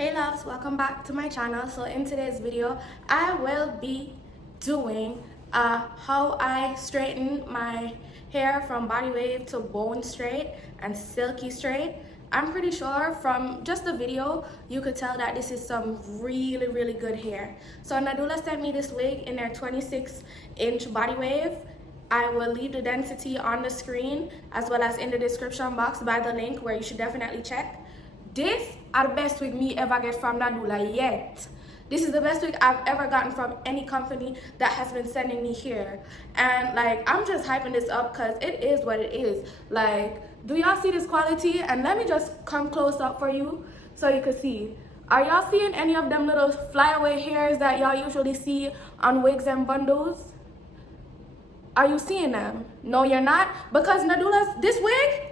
Hey loves, welcome back to my channel. So in today's video I will be doing how I straighten my hair from body wave to bone straight and silky straight. I'm pretty sure from just the video you could tell that this is some really good hair. So Nadula sent me this wig in their 26-inch body wave. I will leave the density on the screen as well as in the description box by the link where you should definitely check. This are the best wig me ever get from Nadula yet. This is the best wig I've ever gotten from any company that has been sending me here. And like, I'm just hyping this up because it is what it is. Like, do y'all see this quality? And let me just come close up for you so you can see. Are y'all seeing any of them little flyaway hairs that y'all usually see on wigs and bundles? Are you seeing them? No, you're not? Because Nadula's, this wig,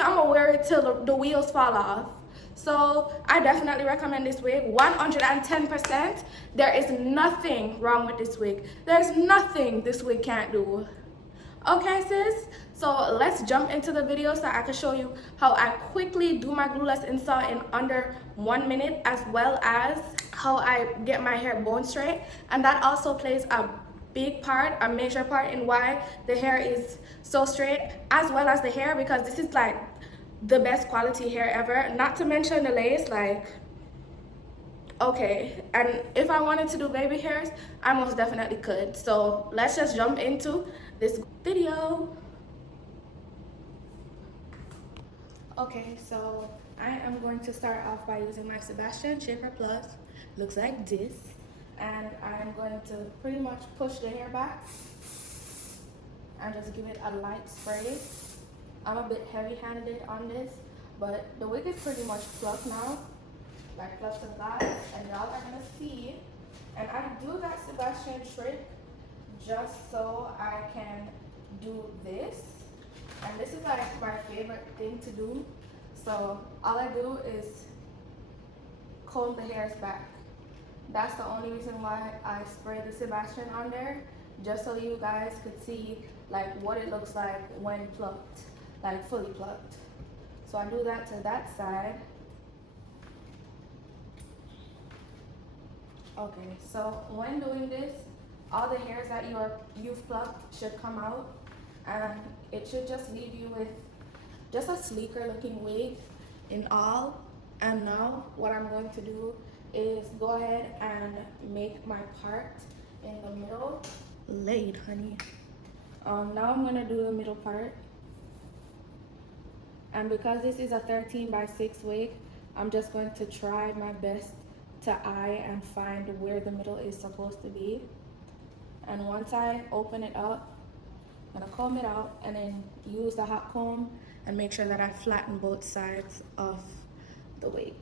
I'm gonna wear it till the wheels fall off. So I definitely recommend this wig 110%. There is nothing wrong with this wig. There's nothing this wig can't do. Okay, sis? So let's jump into the video so I can show you how I quickly do my glueless install in under 1 minute, as well as how I get my hair bone straight. And that also plays a big part, a major part in why the hair is so straight, as well as the hair, because this is like the best quality hair ever. Not to mention the lace, like, okay. And if I wanted to do baby hairs, I most definitely could. So let's just jump into this video. Okay, so I am going to start off by using my Sebastian Shaper Plus. Looks like this. And I'm going to pretty much push the hair back and just give it a light spray. I'm a bit heavy-handed on this, but the wig is pretty much plucked now, like plucked to the sides, and y'all are gonna see. And I do that Sebastian trick just so I can do this, and this is like my favorite thing to do. So all I do is comb the hairs back. That's the only reason why I spray the Sebastian on there, just so you guys could see like what it looks like when plucked, like fully plucked. So I do that to that side. Okay, so when doing this, all the hairs that you've plucked should come out, and it should just leave you with just a sleeker looking wig in all. And now what I'm going to do is go ahead and make my part in the middle laid, honey. Now I'm gonna do the middle part, and because this is a 13x6 wig, I'm just going to try my best to eye and find where the middle is supposed to be. And once I open it up, I'm gonna comb it out and then use the hot comb and make sure that I flatten both sides of the wig.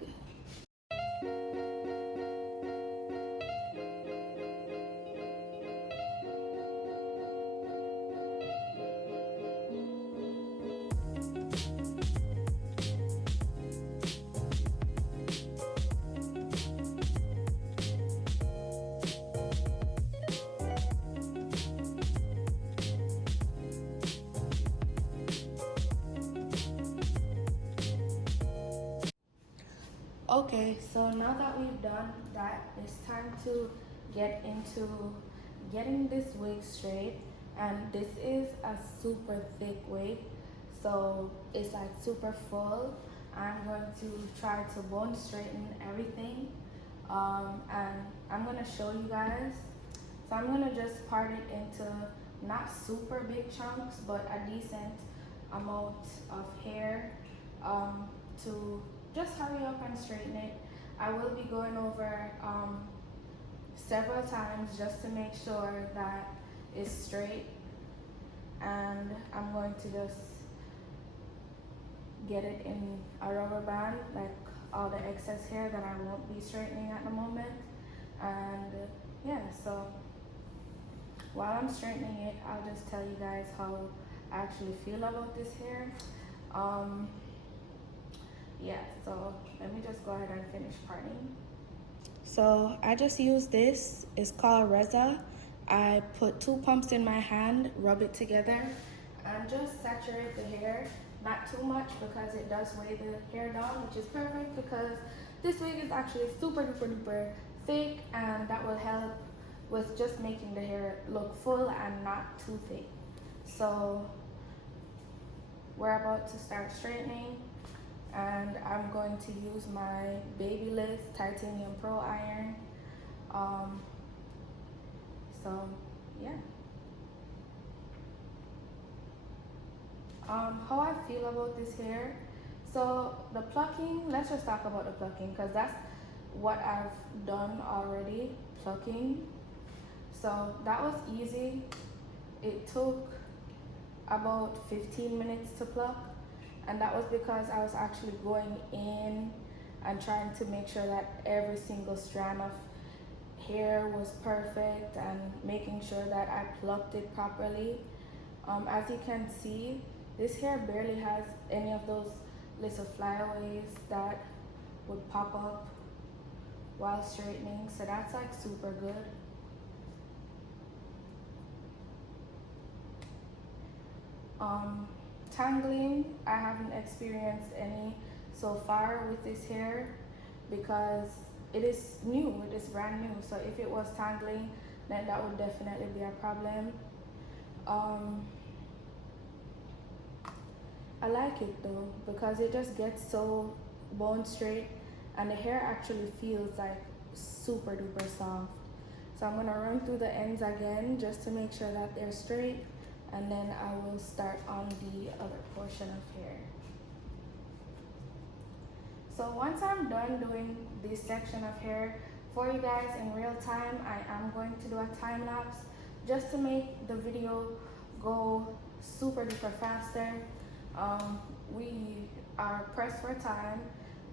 Okay, so now that we've done that, it's time to get into getting this wig straight. And this is a super thick wig, so it's like super full. I'm going to try to bone straighten everything, and I'm gonna show you guys. So I'm gonna just part it into not super big chunks, but a decent amount of hair to just hurry up and straighten it. I will be going over several times just to make sure that it's straight, and I'm going to just get it in a rubber band, like all the excess hair that I won't be straightening at the moment. And yeah, so while I'm straightening it, I'll just tell you guys how I actually feel about this hair. Yeah, so let me just go ahead and finish parting. So I just used this. It's called Reza. I put 2 pumps in my hand, rub it together, and just saturate the hair not too much because it does weigh the hair down, which is perfect because this wig is actually super duper duper thick, and that will help with just making the hair look full and not too thick. So we're about to start straightening, and I'm going to use my Babyliss Titanium Pro Iron. So yeah. How I feel about this hair. So the plucking, let's just talk about the plucking because that's what I've done already, plucking. So that was easy. It took about 15 minutes to pluck, and that was because I was actually going in and trying to make sure that every single strand of hair was perfect and making sure that I plucked it properly. As you can see, this hair barely has any of those little flyaways that would pop up while straightening, so that's like super good. Tangling, I haven't experienced any so far with this hair because it is new, it is brand new. So if it was tangling, then that would definitely be a problem. I like it though because it just gets so bone straight, and the hair actually feels like super duper soft. So I'm gonna run through the ends again just to make sure that they're straight, and then I will start on the other portion of hair. So once I'm done doing this section of hair for you guys in real time, I am going to do a time lapse just to make the video go super duper faster. We are pressed for time.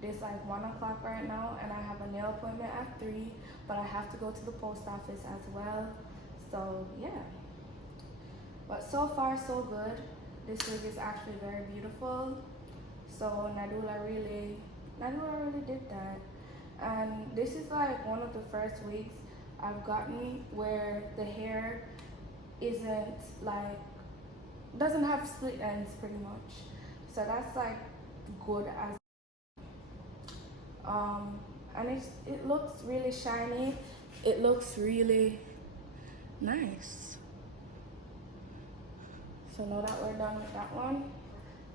It's like 1 o'clock right now, and I have a nail appointment at 3, but I have to go to the post office as well. So yeah. But so far so good. This wig is actually very beautiful. So Nadula really did that. And this is like one of the first wigs I've gotten where the hair isn't like, doesn't have split ends pretty much. So that's like good as and it looks really shiny. It looks really nice. So now that we're done with that one,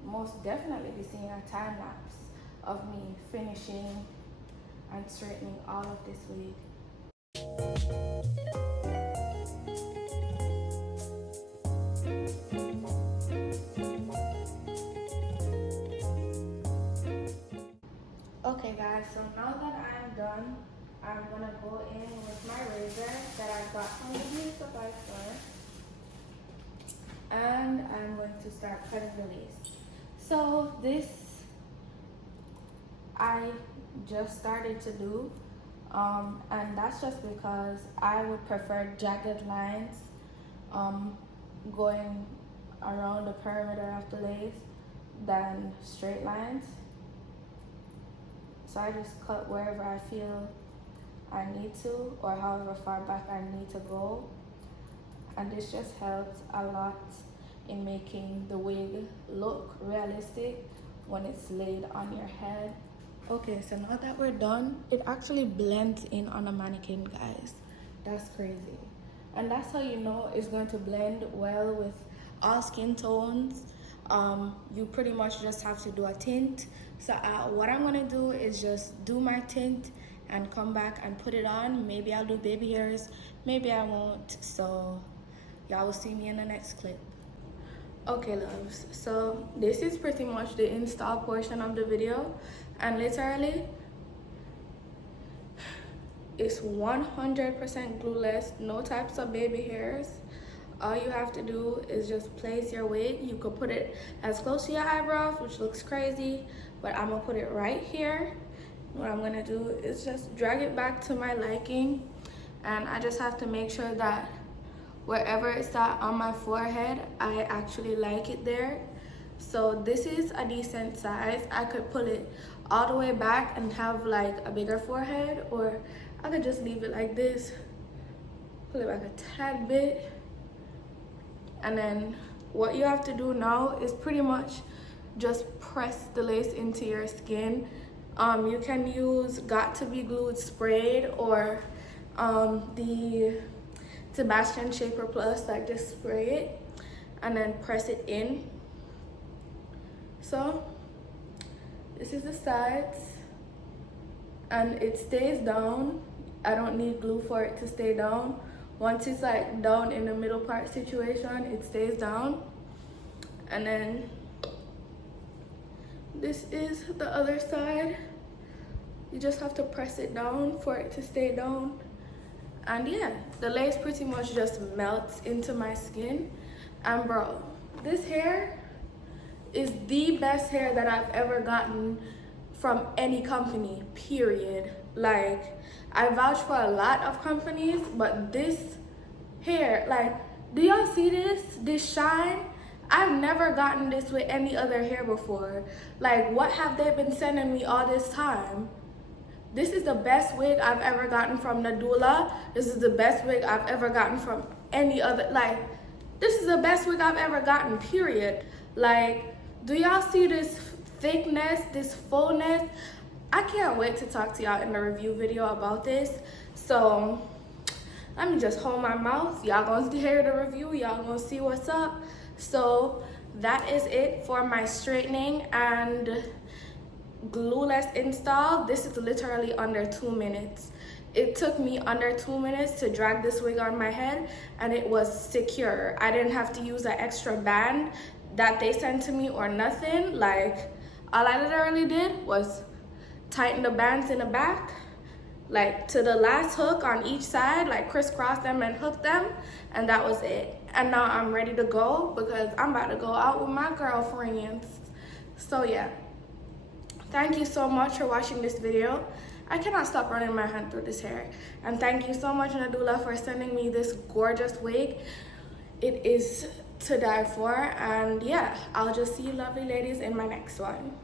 most definitely be seeing a time lapse of me finishing and straightening all of this wig. Okay guys, so now that I'm done, I'm gonna go in with my razor that I got from the beauty supply store, and I'm going to start cutting the lace. So this I just started to do, and that's just because I would prefer jagged lines going around the perimeter of the lace than straight lines. So I just cut wherever I feel I need to, or however far back I need to go. And this just helps a lot in making the wig look realistic when it's laid on your head. Okay, so now that we're done, it actually blends in on a mannequin, guys. That's crazy. And that's how you know it's going to blend well with all skin tones. You pretty much just have to do a tint. So what I'm gonna do is just do my tint and come back and put it on. Maybe I'll do baby hairs, maybe I won't. So y'all will see me in the next clip. Okay loves, so this is pretty much the install portion of the video, and literally it's 100% glueless, no types of baby hairs. All you have to do is just place your wig. You could put it as close to your eyebrows, which looks crazy, but I'm gonna put it right here. What I'm gonna do is just drag it back to my liking, and I just have to make sure that wherever it's at on my forehead, I actually like it there. So this is a decent size. I could pull it all the way back and have like a bigger forehead, or I could just leave it like this, pull it back a tad bit. And then what you have to do now is pretty much just press the lace into your skin. You can use Got to Be Glued sprayed or the Sebastian Shaper Plus, like just spray it and then press it in. So this is the sides and it stays down. I don't need glue for it to stay down. Once it's like down in the middle part situation, it stays down. And then this is the other side. You just have to press it down for it to stay down. And yeah, the lace pretty much just melts into my skin. And bro, this hair is the best hair that I've ever gotten from any company, period. Like, I vouch for a lot of companies, but this hair, like, do y'all see this shine? I've never gotten this with any other hair before. Like, what have they been sending me all this time? This is the best wig I've ever gotten from Nadula. This is the best wig I've ever gotten from any other, like, this is the best wig I've ever gotten, period. Like, do y'all see this thickness, this fullness? I can't wait to talk to y'all in the review video about this. So let me just hold my mouth. Y'all gonna hear the review, y'all gonna see what's up. So that is it for my straightening and glueless install. This is literally under 2 minutes. It took me under 2 minutes to drag this wig on my head and it was secure. I didn't have to use an extra band that they sent to me or nothing. Like, all I literally did was tighten the bands in the back, like to the last hook on each side, like crisscross them and hook them, and that was it. And now I'm ready to go because I'm about to go out with my girlfriends. So yeah, thank you so much for watching this video. I cannot stop running my hand through this hair. And thank you so much, Nadula, for sending me this gorgeous wig. It is to die for. And yeah, I'll just see you lovely ladies in my next one.